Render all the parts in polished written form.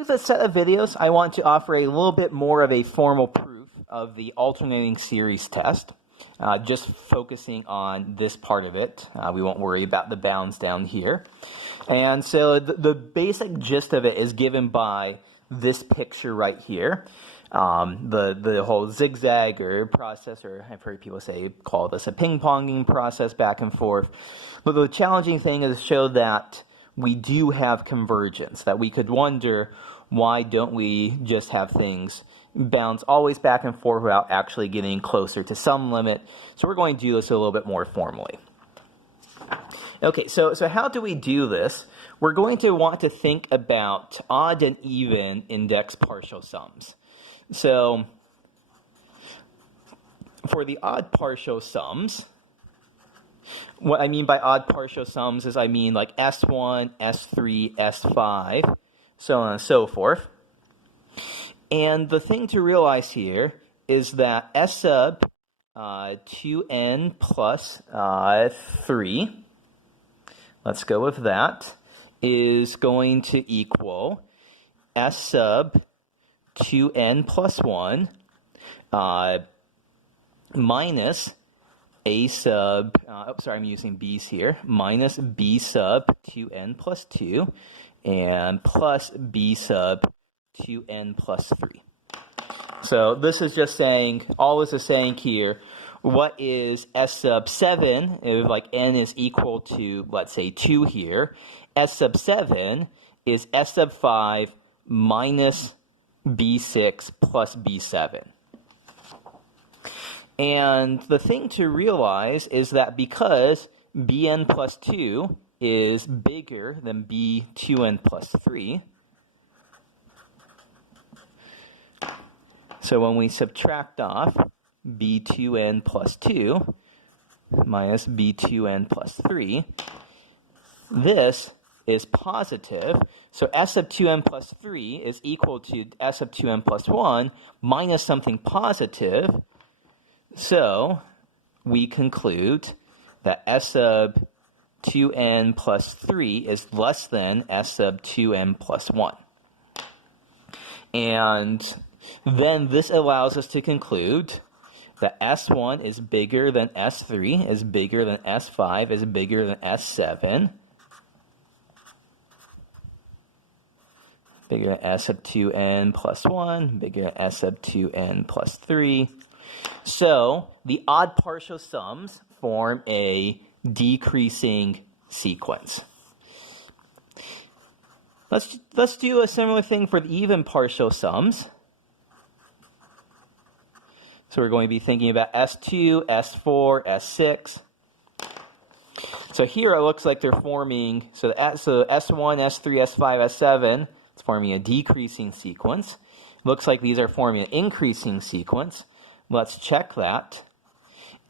conclude this set of videos, I want to offer a little bit more of a formal proof of the alternating series test, just focusing on this part of it. We won't worry about the bounds down here. And so the basic gist of it is given by this picture right here. The whole zigzag or process, or I've heard people call this a ping-ponging process back and forth. But the challenging thing is to show that we do have convergence, that we could wonder, why don't we just have things bounce always back and forth without actually getting closer to some limit? So we're going to do this a little bit more formally. Okay, so how do we do this? We're going to want to think about odd and even index partial sums. So for the odd partial sums, what I mean by odd partial sums is I mean like S1, S3, S5, so on and so forth. And the thing to realize here is that S sub 2n plus 3, let's go with that, is going to equal S sub 2n plus 1 minus a sub, I'm using b's here, minus b sub 2n plus 2 and plus b sub 2n plus 3. So this is just saying, all this is saying here, what is S sub 7, if like n is equal to, let's say, 2 here, S sub 7 is S sub 5 minus b6 plus b7. And the thing to realize is that because bn plus 2 is bigger than b2n plus 3, so when we subtract off b2n plus 2 minus b2n plus 3, this is positive. So S sub 2n plus 3 is equal to S sub 2n plus 1 minus something positive. So we conclude that S sub 2n plus 3 is less than S sub 2n plus 1. And then this allows us to conclude that S1 is bigger than S3, is bigger than S5, is bigger than S7, bigger than S sub 2n plus 1, bigger than S sub 2n plus 3. So the odd partial sums form a decreasing sequence. Let's do a similar thing for the even partial sums. So we're going to be thinking about S2, S4, S6. So here it looks like they're forming, so S1, S3, S5, S7, it's forming a decreasing sequence. Looks like these are forming an increasing sequence. Let's check that.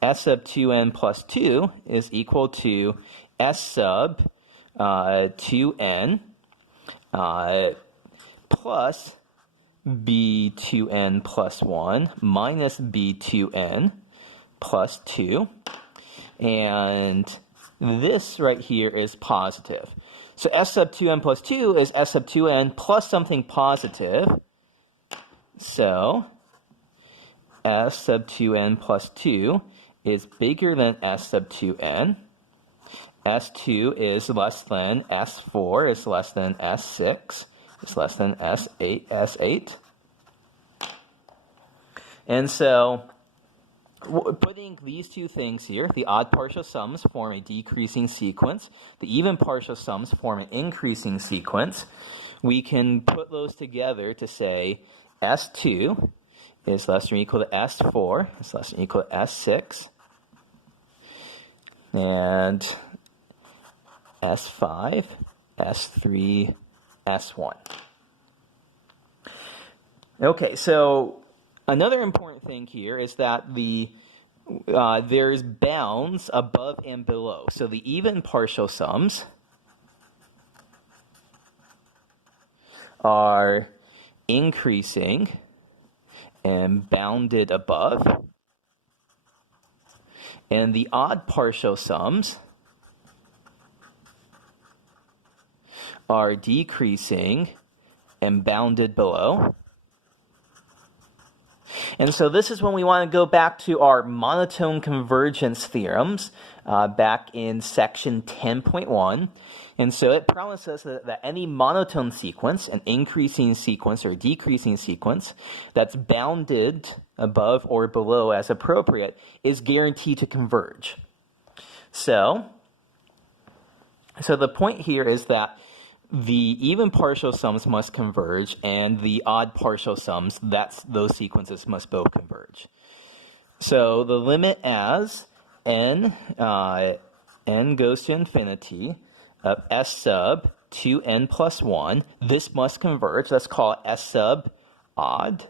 S sub 2n plus 2 is equal to S sub 2n plus b2n plus 1 minus b2n plus 2. And this right here is positive. So S sub 2n plus 2 is S sub 2n plus something positive. So S sub 2n plus 2 is bigger than S sub 2n. S2 is less than S4, is less than S6, is less than S8. And so putting these two things here, the odd partial sums form a decreasing sequence, the even partial sums form an increasing sequence. We can put those together to say S2 is less than or equal to S4, is less than or equal to S6, and S5, S3, S1. Okay, so another important thing here is that there's bounds above and below. So the even partial sums are increasing and bounded above, and the odd partial sums are decreasing and bounded below. And so this is when we want to go back to our monotone convergence theorems back in section 10.1. And so it promises that any monotone sequence, an increasing sequence or decreasing sequence, that's bounded above or below as appropriate, is guaranteed to converge. So the point here is that the even partial sums must converge, and the odd partial sums, those sequences must both converge. So the limit as n goes to infinity of s sub 2n plus 1, this must converge. Let's call it s sub odd.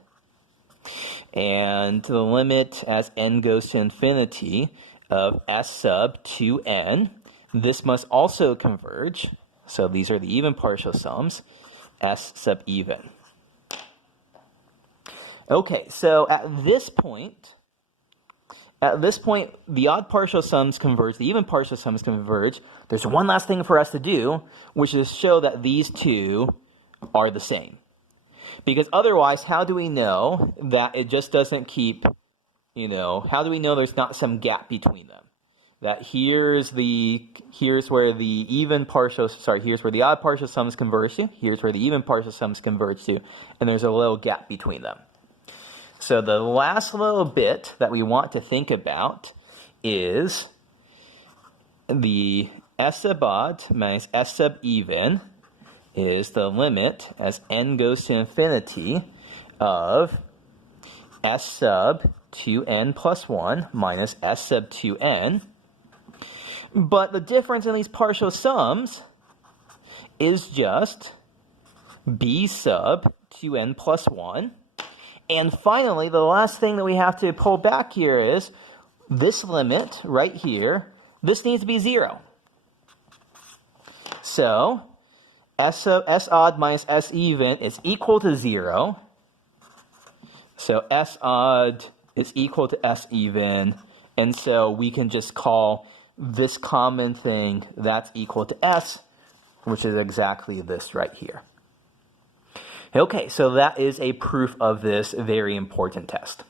And the limit as n goes to infinity of s sub 2n, this must also converge. So these are the even partial sums, s sub even. Okay, so at this point, the odd partial sums converge, the even partial sums converge. There's one last thing for us to do, which is show that these two are the same. Because otherwise, how do we know that it just doesn't keep, how do we know there's not some gap between them? That here's where the odd partial sums converge to, here's where the even partial sums converge to, and there's a little gap between them. So the last little bit that we want to think about is the s sub odd minus s sub even is the limit as n goes to infinity of s sub 2n plus 1 minus s sub 2n. But the difference in these partial sums is just b sub 2n plus 1. And finally, the last thing that we have to pull back here is this limit right here. This needs to be 0. So s odd minus s even is equal to 0. So s odd is equal to s even. And so we can just call this common thing that's equal to s, which is exactly this right here. Okay, so that is a proof of this very important test.